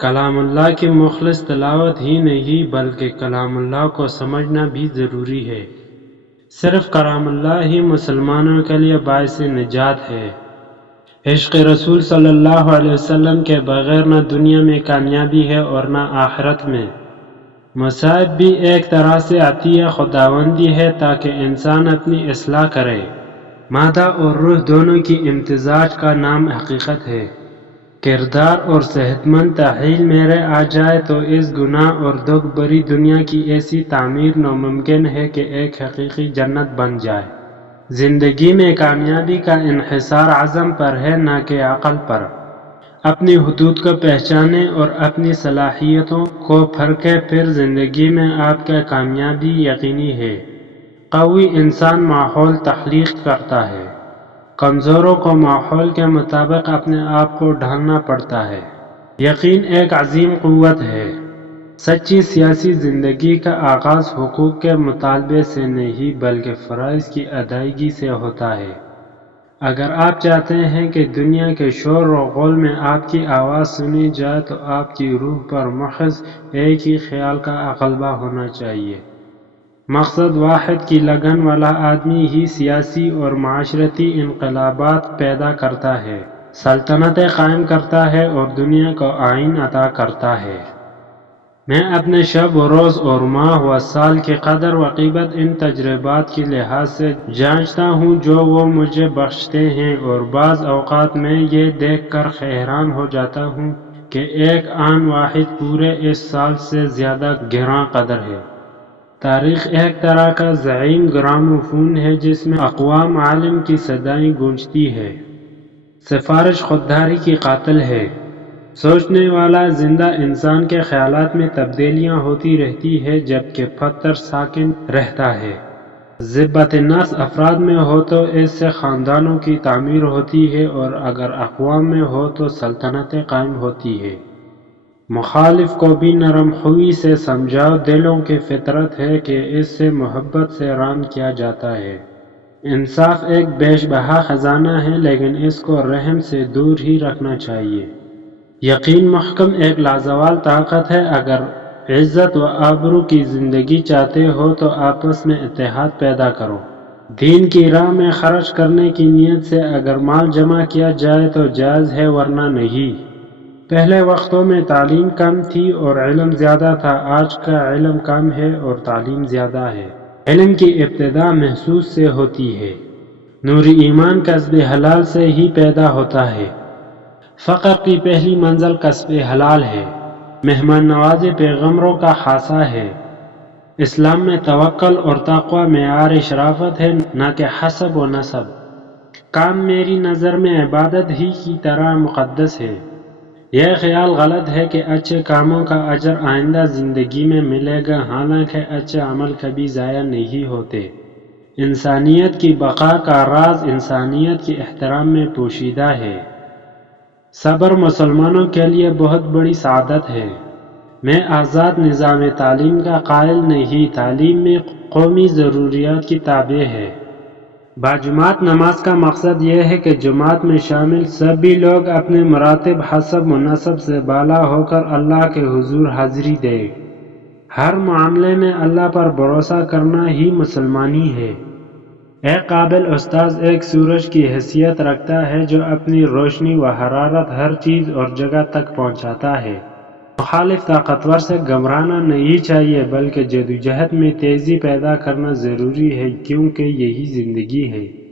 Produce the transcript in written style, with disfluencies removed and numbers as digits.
کلام اللہ کی مخلص تلاوت ہی نہیں بلکہ کلام اللہ کو سمجھنا بھی ضروری ہے۔ صرف کلام اللہ ہی مسلمانوں کے لیے باعث نجات ہے۔ عشق رسول صلی اللہ علیہ وسلم کے بغیر نہ دنیا میں کامیابی ہے اور نہ آخرت میں۔ مصائب بھی ایک طرح سے عطیہ خداوندی ہے تاکہ انسان اپنی اصلاح کرے۔ مادہ اور روح دونوں کی امتزاج کا نام حقیقت ہے۔ کردار اور صحت مند تحلیل میرے آ جائے تو اس گناہ اور دکھ بری دنیا کی ایسی تعمیر ناممکن ہے کہ ایک حقیقی جنت بن جائے۔ زندگی میں کامیابی کا انحصار عزم پر ہے نہ کہ عقل پر۔ اپنی حدود کو پہچانیں اور اپنی صلاحیتوں کو پرکھیں، پھر زندگی میں آپ کی کامیابی یقینی ہے۔ قوی انسان ماحول تخلیق کرتا ہے۔ کمزوروں کو ماحول کے مطابق اپنے آپ کو ڈھالنا پڑتا ہے۔ یقین ایک عظیم قوت ہے۔ سچی سیاسی زندگی کا آغاز حقوق کے مطالبے سے نہیں بلکہ فرائض کی ادائیگی سے ہوتا ہے۔ اگر آپ چاہتے ہیں کہ دنیا کے شور و غل میں آپ کی آواز سنی جائے تو آپ کی روح پر محض ایک ہی خیال کا غلبہ ہونا چاہیے۔ مقصد واحد کی لگن والا آدمی ہی سیاسی اور معاشرتی انقلابات پیدا کرتا ہے، سلطنتیں قائم کرتا ہے اور دنیا کو آئین عطا کرتا ہے۔ میں اپنے شب و روز اور ماہ و سال کی قدر و قیمت ان تجربات کے لحاظ سے جانچتا ہوں جو وہ مجھے بخشتے ہیں، اور بعض اوقات میں یہ دیکھ کر حیران ہو جاتا ہوں کہ ایک آن واحد پورے اس سال سے زیادہ گراں قدر ہے۔ تاریخ ایک طرح کا ضعیف گراموفون ہے جس میں اقوام عالم کی صدائیں گونجتی ہے۔ سفارش خودداری کی قاتل ہے۔ سوچنے والا زندہ انسان کے خیالات میں تبدیلیاں ہوتی رہتی ہے جبکہ پتھر ساکن رہتا ہے۔ ضبط نفس افراد میں ہو تو اس سے خاندانوں کی تعمیر ہوتی ہے اور اگر اقوام میں ہو تو سلطنتیں قائم ہوتی ہے۔ مخالف کو بھی نرم خوئی سے سمجھاؤ، دلوں کی فطرت ہے کہ اس سے محبت سے رام کیا جاتا ہے۔ انصاف ایک بیش بہا خزانہ ہے لیکن اس کو رحم سے دور ہی رکھنا چاہیے۔ یقین محکم ایک لازوال طاقت ہے۔ اگر عزت و آبرو کی زندگی چاہتے ہو تو آپس میں اتحاد پیدا کرو۔ دین کی راہ میں خرچ کرنے کی نیت سے اگر مال جمع کیا جائے تو جائز ہے ورنہ نہیں۔ پہلے وقتوں میں تعلیم کم تھی اور علم زیادہ تھا، آج کا علم کم ہے اور تعلیم زیادہ ہے۔ علم کی ابتدا محسوس سے ہوتی ہے۔ نور ایمان کسب حلال سے ہی پیدا ہوتا ہے۔ فقر کی پہلی منزل کسب حلال ہے۔ مہمان نوازی پیغمبروں کا خاصہ ہے۔ اسلام میں توکل اور تقوی معیار شرافت ہے نہ کہ حسب و نسب۔ کام میری نظر میں عبادت ہی کی طرح مقدس ہے۔ یہ خیال غلط ہے کہ اچھے کاموں کا اجر آئندہ زندگی میں ملے گا، حالانکہ اچھے عمل کبھی ضائع نہیں ہوتے۔ انسانیت کی بقا کا راز انسانیت کے احترام میں پوشیدہ ہے۔ صبر مسلمانوں کے لیے بہت بڑی سعادت ہے۔ میں آزاد نظام تعلیم کا قائل نہیں، تعلیم میں قومی ضروریات کی تابع ہے۔ باجماعت نماز کا مقصد یہ ہے کہ جماعت میں شامل سبھی لوگ اپنے مراتب حسب و نسب سے بالا ہو کر اللہ کے حضور حاضری دیں۔ ہر معاملے میں اللہ پر بھروسہ کرنا ہی مسلمانی ہے۔ ایک قابل استاذ ایک سورج کی حیثیت رکھتا ہے جو اپنی روشنی و حرارت ہر چیز اور جگہ تک پہنچاتا ہے۔ مخالف طاقتور سے گھبرانا نہیں چاہیے بلکہ جدوجہد میں تیزی پیدا کرنا ضروری ہے کیونکہ یہی زندگی ہے۔